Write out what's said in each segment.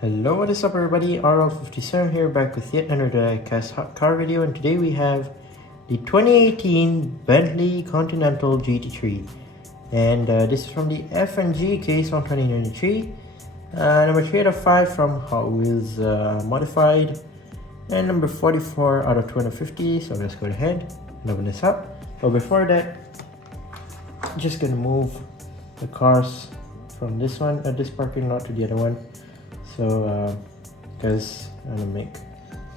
Hello, what is up everybody? RL57 here, back with yet another Diecast hot car video, and today we have the 2018 Bentley Continental GT3, and this is from the F&G case on 2023, number 3 out of 5 from Hotwheels modified, and number 44 out of 250. So let's go ahead and open this up. But before that, I'm just gonna move the cars from this one at this parking lot to the other one. So, because I'm gonna make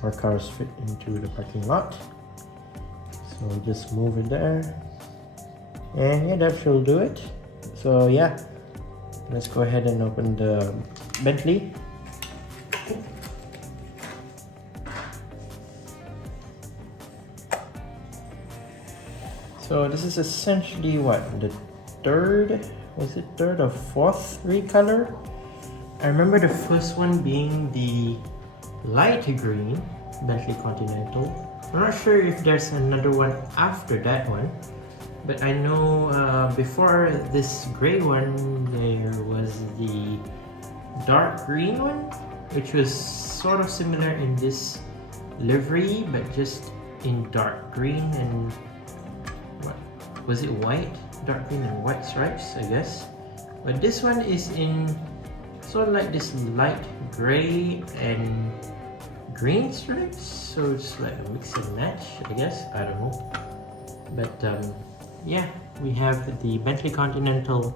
our cars fit into the parking lot. So we'll just move it there. And yeah, that should do it. So yeah, let's go ahead and open the Bentley. So this is essentially what, the third or fourth recolor? I remember the first one being the light green Bentley Continental. I'm not sure if there's another one after that one, but I know before this gray one there was the dark green one, which was sort of similar in this livery but just in dark green and what was it, white? Dark green and white stripes, I guess. But this one is in sort of like this light gray and green stripes, so it's like a mix and match, I guess. I don't know, but yeah, we have the Bentley Continental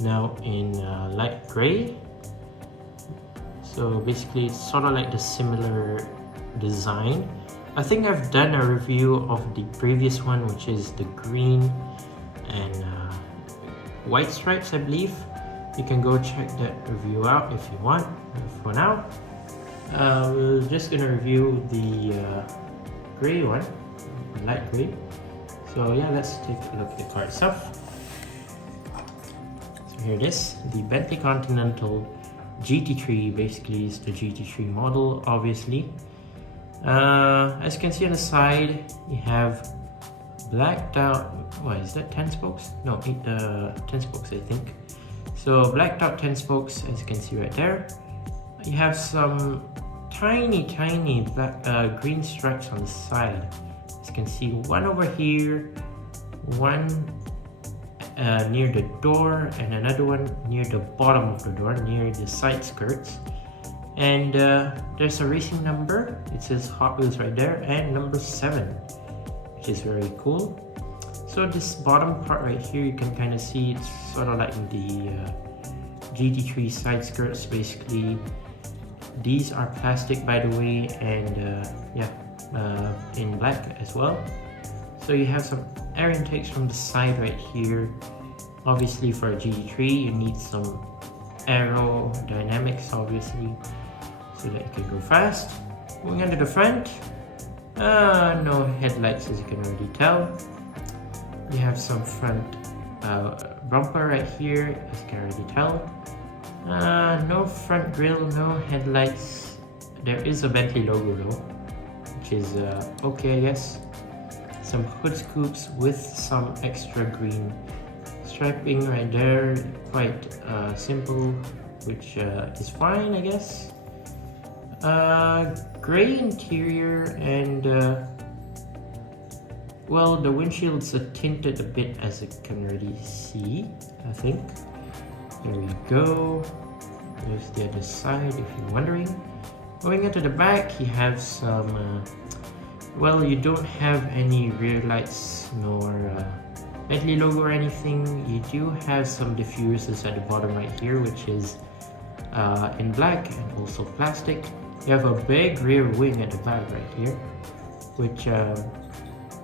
now in light gray. So basically it's sort of like the similar design. I think I've done a review of the previous one, which is the green and white stripes, I believe. You can go check that review out if you want. For now, we're just gonna review the gray one, light gray. So yeah, let's take a look at the car itself. So here it is, the Bentley Continental GT3. Basically, is the GT3 model, obviously. As you can see on the side, you have blacked out. What is that? 10 spokes? No, 10 spokes, I think. So blacked out 10 spokes, as you can see right there. You have some tiny black, green stripes on the side. As you can see, one over here, one near the door, and another one near the bottom of the door, near the side skirts. And there's a racing number. It says Hot Wheels right there, and number 7, which is very cool. So this bottom part right here, you can kind of see it's sort of like the GT3 side skirts. Basically, these are plastic, by the way, and yeah, in black as well. So you have some air intakes from the side right here. Obviously, for a GT3, you need some aerodynamics, obviously, so that you can go fast. Moving on to the front, no headlights, as you can already tell. You have some front bumper right here, as you can already tell. No front grille, no headlights. There is a Bentley logo though, which is okay, I guess. Some hood scoops with some extra green striping right there. Quite simple, which is fine, I guess. Gray interior, and well, the windshields are tinted a bit, as you can already see, I think. There we go. There's the other side, if you're wondering. Going into the back, you have some, well, you don't have any rear lights nor Bentley logo or anything. You do have some diffusers at the bottom right here, which is in black and also plastic. You have a big rear wing at the back right here, which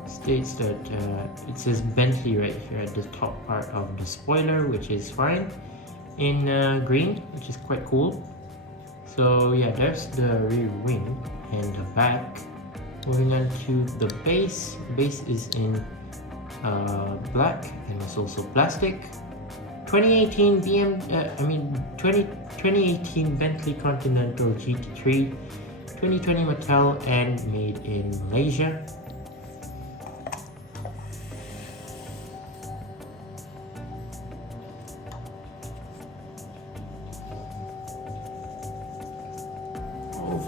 states that it says Bentley right here at the top part of the spoiler, which is fine, in green, which is quite cool. So yeah, there's the rear wing and the back. Moving on to the base. Base is in black and it's also plastic. 2018 2018 Bentley Continental GT3, 2020 Mattel, and made in Malaysia.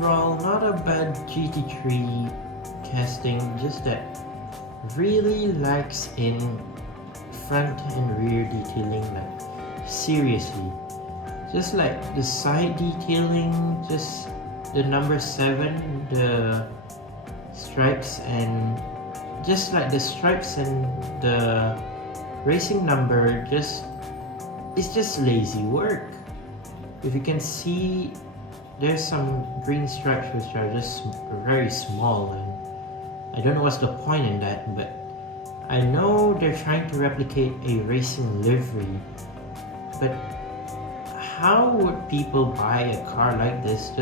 overall, not a bad GT3 casting, just that really lacks in front and rear detailing, like seriously. Just like the side detailing, just the number 7, the stripes, and just like the stripes and the racing number, it's just lazy work. If you can see, there's some green stripes which are just very small, and I don't know what's the point in that, but I know they're trying to replicate a racing livery, but how would people buy a car like this?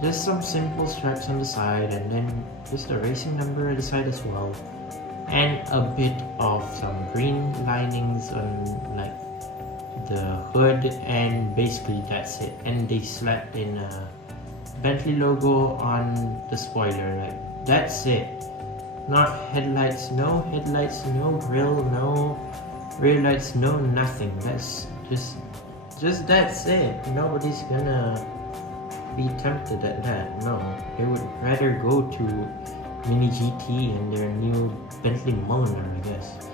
Just some simple stripes on the side, and then just a racing number on the side as well, and a bit of some green linings on like the hood, and basically that's it. And they slapped in a Bentley logo on the spoiler, like that's it. Not headlights, no grill, no rear lights, no nothing. That's just that's it. Nobody's gonna be tempted at that. No, they would rather go to Mini GT and their new Bentley Mulliner, I guess.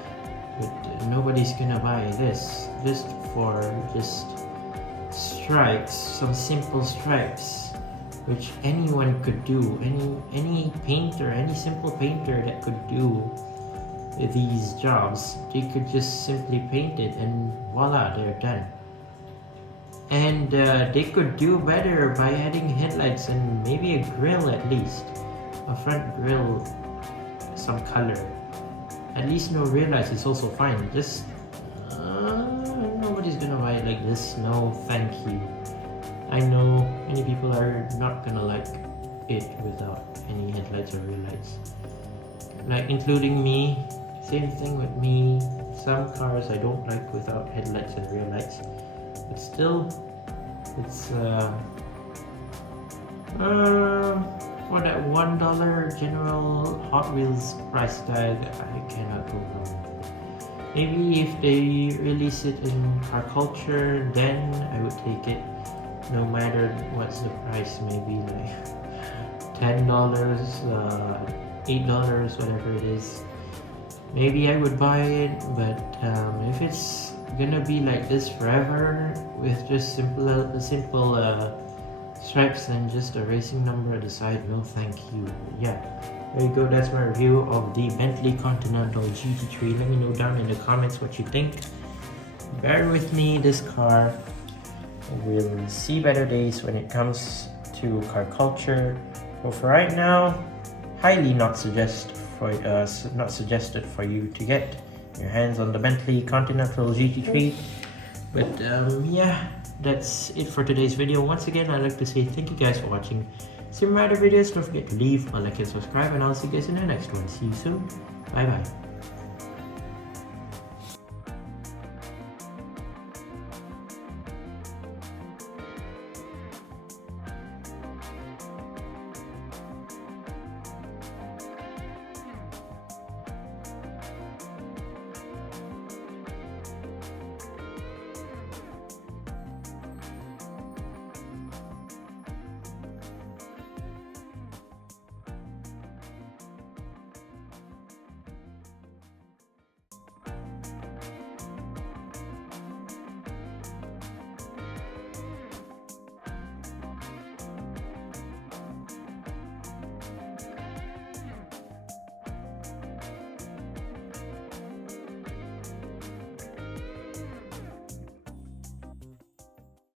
But nobody's gonna buy this just for just stripes, some simple stripes, which anyone could do. Any painter, any simple painter that could do these jobs, they could just simply paint it and voila, they're done. And they could do better by adding headlights and maybe a grille, at least a front grille, some color. At least no rear lights is also fine. Just nobody's gonna buy it like this. No thank you. I know many people are not gonna like it without any headlights or rear lights, like including me. Same thing with me. Some cars I don't like without headlights and rear lights, but still, it's for that $1 general Hot Wheels price tag, I cannot go wrong. Maybe if they release it in car culture, then I would take it, no matter what's the price. Maybe like $10, $8, whatever it is. Maybe I would buy it, but if it's gonna be like this forever with just simple stripes and just a racing number at the side, no thank you. Yeah, there you go. That's my review of the Bentley Continental GT3. Let me know down in the comments what you think. Bear with me, this car will see better days when it comes to car culture, but for right now, highly not suggested for you to get your hands on the Bentley Continental GT3. But yeah, that's it for today's video. Once again, I'd like to say thank you guys for watching. See my other videos. Don't forget to leave a like and subscribe, and I'll see you guys in the next one. See you soon. Bye bye.